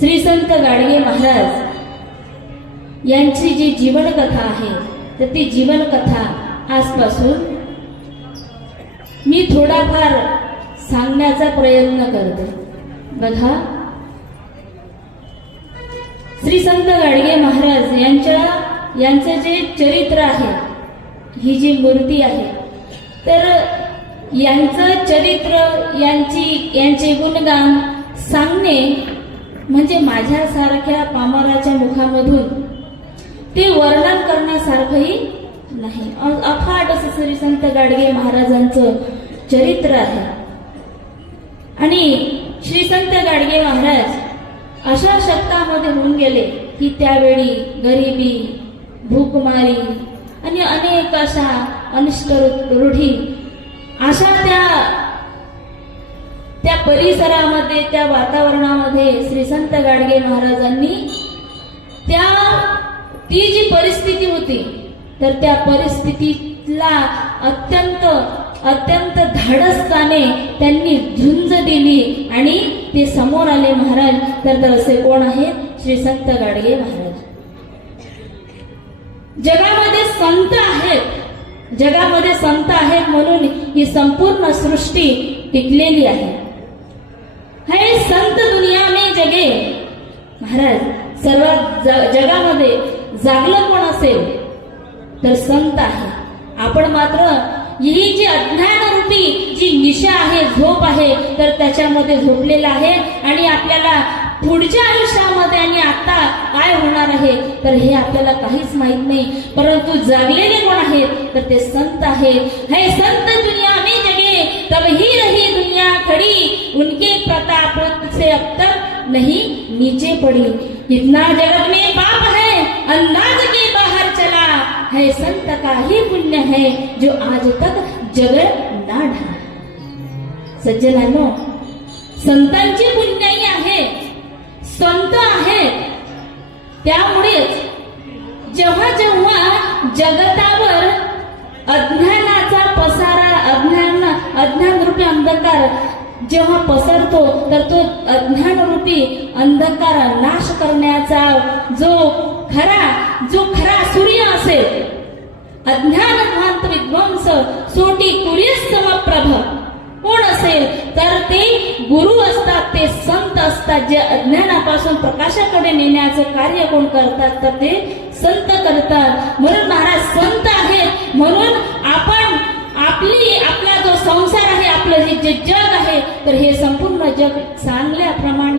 श्री संत गाडगे महाराज यांची जी जीवनकथा आहे तर ती जीवनकथा आजपासून मी थोडाफार सांगण्याचा प्रयत्न करते। बघा, श्री संत गाडगे महाराज यांचं जे चरित्र आहे, ही जी मूर्ती आहे, तर यांचं चरित्र, यांचे गुणगान सांगणे म्हणजे माझ्यासारख्या पामराच्या मुखामधून ते वर्णन करण्यासारखंही नाही। अफाट असं श्री संत गाडगे महाराजांचं चरित्र आहे। आणि श्री संत गाडगे महाराज अशा शतकामध्ये होऊन गेले की त्यावेळी गरिबी, भूकमारी आणि अनेक अशा अनिष्ट रूढी अशा त्या परिसरामध्ये, त्या वातावरणामध्ये श्री संत गाडगे महाराजांनी ती जी परिस्थिती होती तर त्या परिस्थितीला अत्यंत धाडसपणे त्यांनी झुंज दिली आणि ते समोर आले महाराज। तर असे कोण आहेत? श्री संत गाडगे महाराज। जगामध्ये संत आहेत म्हणून ही संपूर्ण सृष्टी टिकलेली आहे। है संत दुनिया में जगे महाराज। सर्वात जगामध्ये जागलं कोण असेल तर संत आहे। आपण मात्र ही जी अज्ञान रूपी जी निशा आहे, झोप आहे, तर त्याच्यामध्ये झोपलेला आहे आणि आपल्याला पुढच्या आयुष्यामध्ये आणि आता काय होणार आहे तर हे आपल्याला काहीच माहित नाही। परंतु जागलेले कोण आहेत तर ते संत आहेत। है संत दुनिया में जगे तब ही रही दुनिया खड़ी, उनके प्रताप से अब तक नहीं नीचे पड़ी। इतना जगत में पाप है अंदाज के बाहर चला, है संत का ही पुण्य है जो आज तक जगत ना ढा। सज्जनांनो, संतांची पुण्याई आहे, संत आहेत। त्यामुळेच जेव्हा जगतावर अज्ञानाचा पसारा, अज्ञान रूपी अंधकार जेव्हा पसरतो तर तो अज्ञान रूपी अंधकार नाश करण्याचा जो खरा सूर्य असेल, अज्ञान विध्वंस सोटी कुर्यस समप्रभ कोण असेल तर ते गुरु असतात, ते संत असतात। जे अज्ञानापासून प्रकाशाकडे नेण्याचं कार्य कोण करतात तर ते संत करतात। म्हणून महाराज संत आहेत, म्हणून आपण आपला जो संसार आहे, आपलं जे जग आहे, तर हे संपूर्ण जग चांगल्या प्रमाणे